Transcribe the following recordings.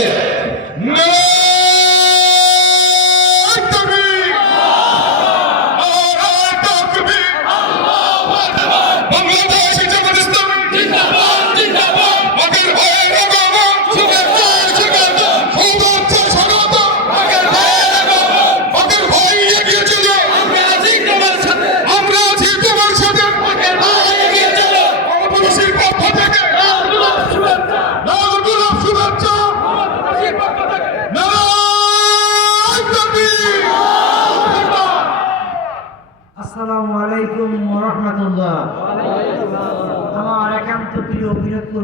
ele não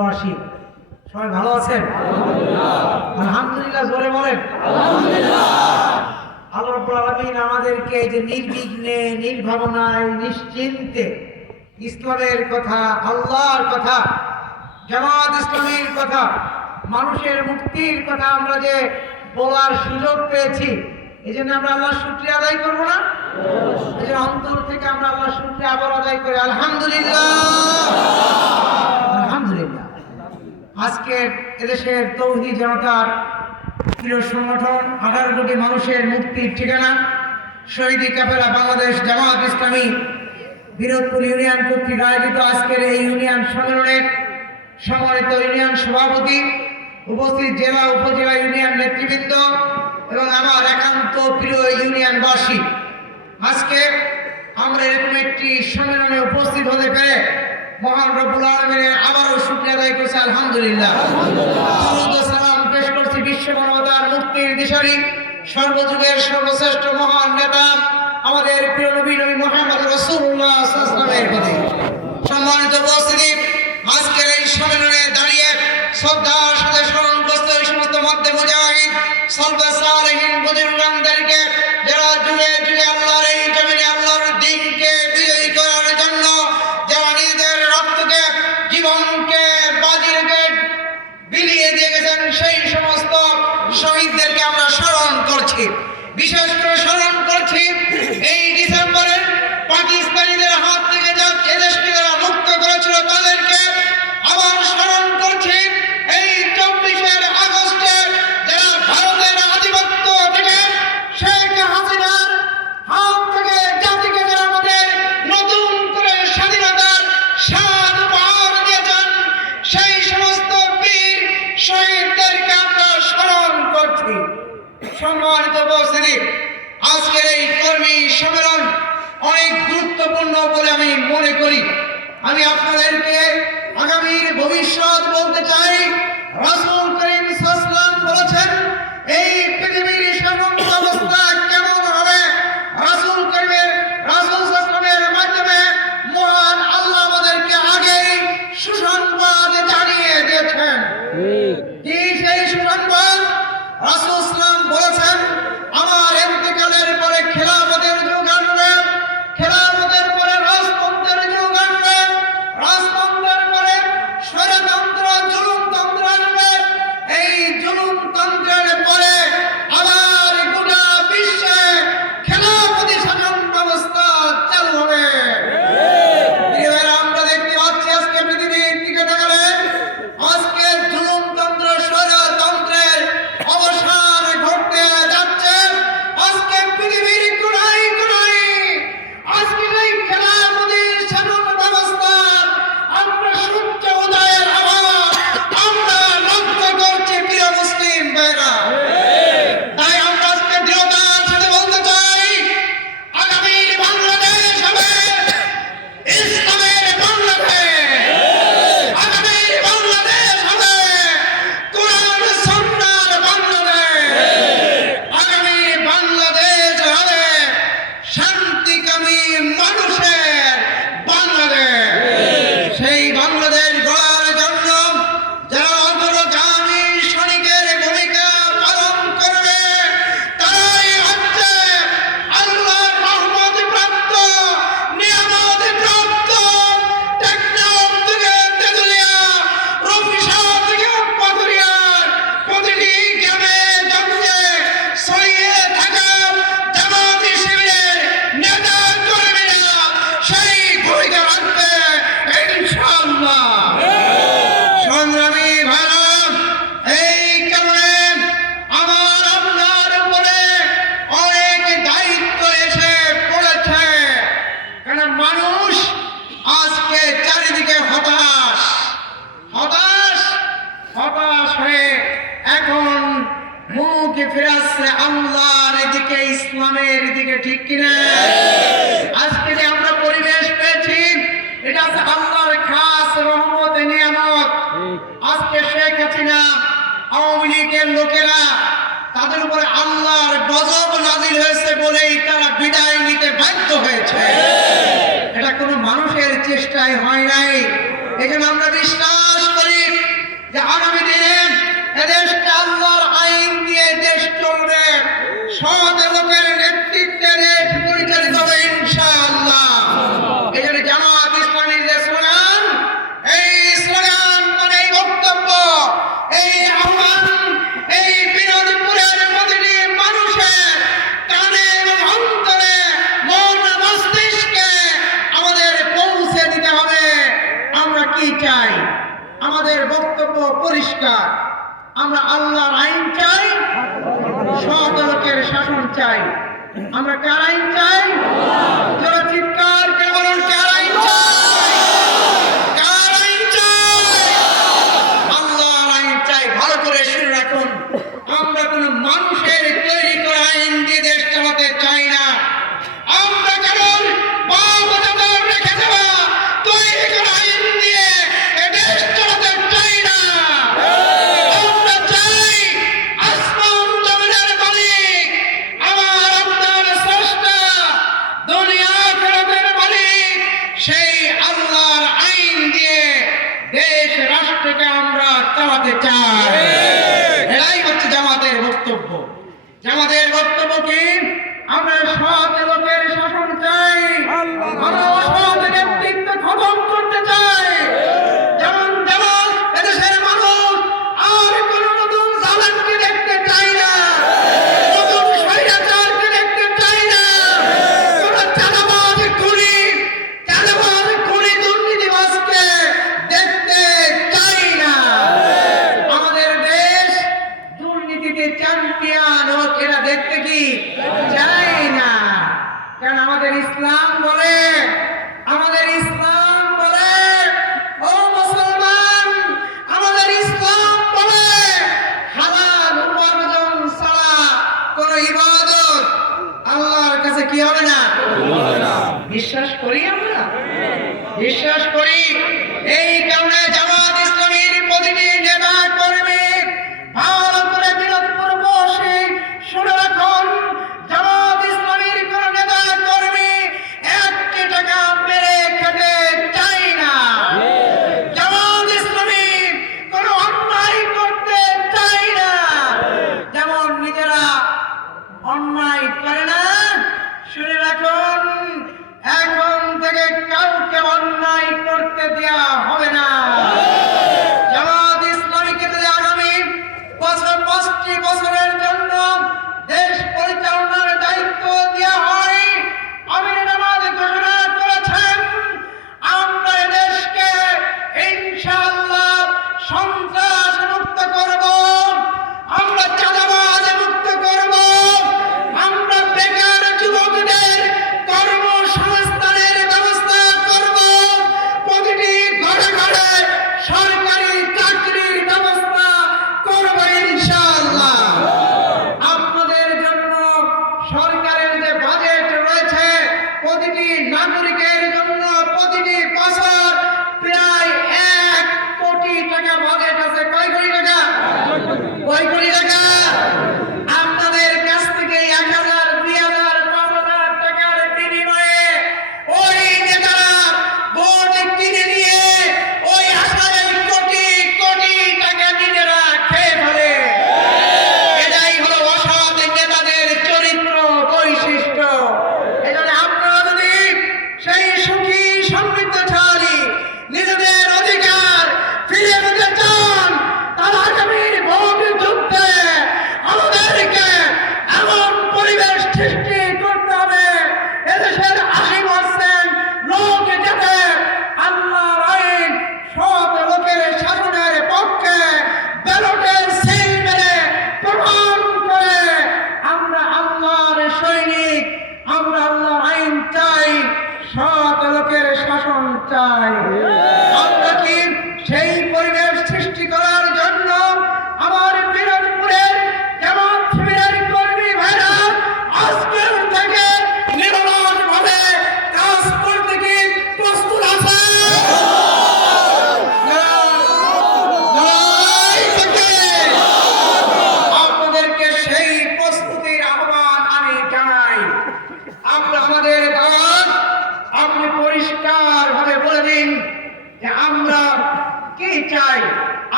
বিনোদপুরবাসী সবাই ভালো আছেন? আলহামদুলিল্লাহ জোরে বলেন। আল্লাহ আলামিন আমাদেরকে যে নির্বিঘ্নে নির্ভাবনায় নিশ্চিন্তে ইসলামের কথা আল্লাহর কথা জামাত ইসলামের কথা মানুষের মুক্তির কথা আমরা যে বলার সুযোগ পেয়েছি এই জন্য আমরা আল্লাহ শুক্রিয়া আদায় করব না? এই অন্তর থেকে আমরা আল্লাহ শুক্রিয়া আবার আদায় করি। আলহামদুলিল্লাহ। আজকে এদেশের তৌহি জনতার প্রিয় সংগঠন, আঠারো কোটি মানুষের মুক্তির ঠিকানা, শহীদি কাফেলা বাংলাদেশ জামাত ইসলামী বিনোদপুর ইউনিয়ন কর্তৃক আয়োজিত আজকের এই ইউনিয়ন সম্মেলনের সম্মানিত ইউনিয়ন সভাপতি, উপস্থিত জেলা, উপজেলা ইউনিয়ন নেতৃবৃন্দ এবং আমার একান্ত প্রিয় ইউনিয়নবাসী। আজকে আমরা এরকম একটি সম্মেলনে উপস্থিত হতে পেরে মহান রব্বুল আলমিনের আবারও শুক্রিয়া আদায় করছে, আলহামদুলিল্লাহ। সালাম পেশ করছি বিশ্ব মানবতার মুক্তির দিশারি, সর্বযুগের সর্বশ্রেষ্ঠ মহান নেতা, আমাদের প্রিয় নবী নবী মোহাম্মদ আজকের এই কর্মী সম্মেলন অনেক গুরুত্বপূর্ণ বলে আমি মনে করি। আমি আপনাদেরকে আগামীর ভবিষ্যৎ বলতে চাই। রাসুল করিম বলেছেন, এই আজকে চারিদিকে হতাশ। হতাশ? হতাশ হয়ে এখন মুখ ফিরাচ্ছে আল্লাহর দিকে, ইসলামের দিকে, ঠিক কিনা? আজকে যে আমরা পরিবেশ পেয়েছি, এটা আছে আল্লাহর খাস রহমত নিয়ামত। আজকে শেখ হাসিনা, আওয়ামী লীগের লোকেরা তাদের উপরে আল্লাহর গজব নাজিল হয়েছে বলেই তারা বিদায় নিতে বাধ্য মানুষের চেষ্টায় হয় নাই। এই আমরা বিশ্বাস করি যে আগামী দিনে এদেশ অধিকার। আমরা আল্লাহর আইন চাই সৎ শাসন চাই। আমরা কার আইন চাই? যারা চিৎকার বক্তব্য। যে আমাদের বক্তব্য কি? আমরা সব লোকের শাসন চাই।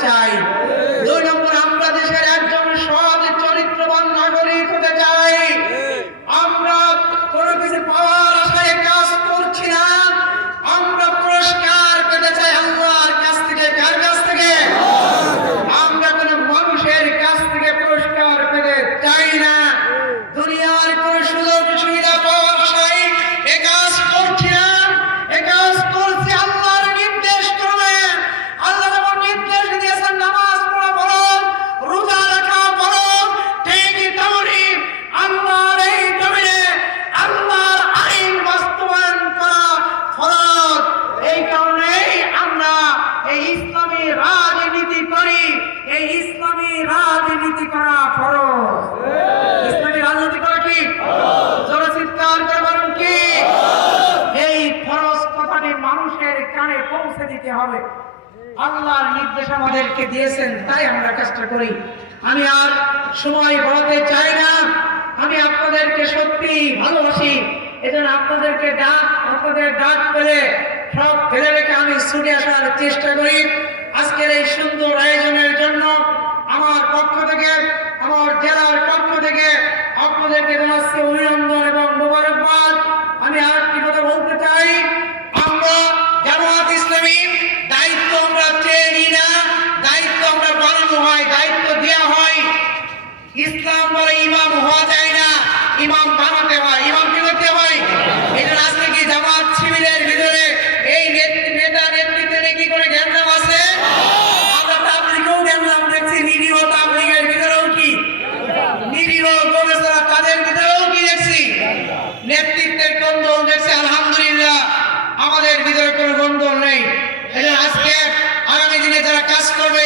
চাই। সরাসরি মানুষের কানে পৌঁছে দিতে হবে। আল্লাহর নির্দেশ আমাদেরকে দিয়েছেন, তাই আমরা কাজটা করি। আমি আর সময় বলতে চাই না। আমি আপনাদেরকে সত্যি ভালোবাসি। এজন্য আপনাদেরকে ডাক, আপনাদের ডাক করে সব ফেলে রেখে আমি ছুটে আসার চেষ্টা করি। আজকের এই সুন্দর আয়োজনের জন্য আমার পক্ষ থেকে, আমার জেলার পক্ষ থেকে আপনাদেরকে জানাচ্ছি অভিনন্দন এবং মোবারকবাদ। আমি আর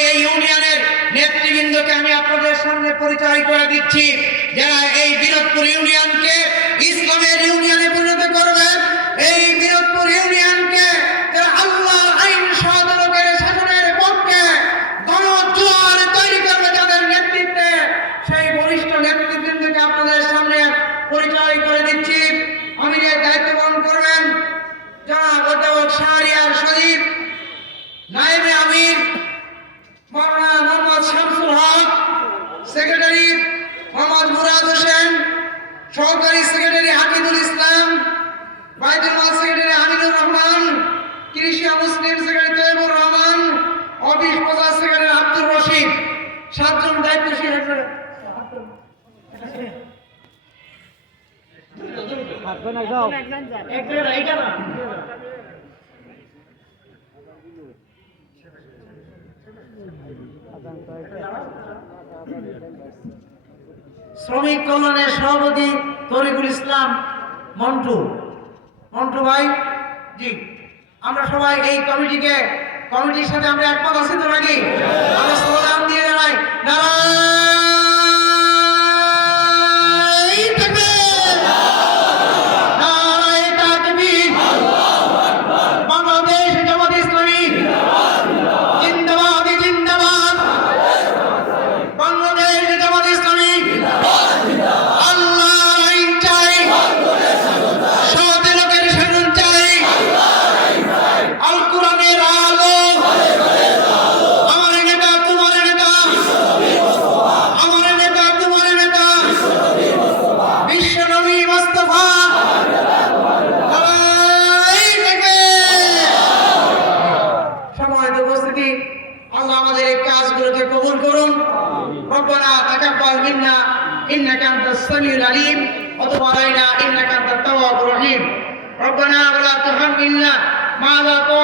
এই ইউনিয়নের নেতৃবৃন্দকে আমি আপনাদের সামনে পরিচয় করে দিচ্ছি। যারা এই বিনোদপুর ইউনিয়নকে শ্রমিক কল্যাণের সভাপতি তরিকুল ইসলাম মন্টু। মন্টু ভাই জি আমরা সবাই এই কমিটিকে কমিটির সাথে আমরা একমত আছি তো নাকি? আমরা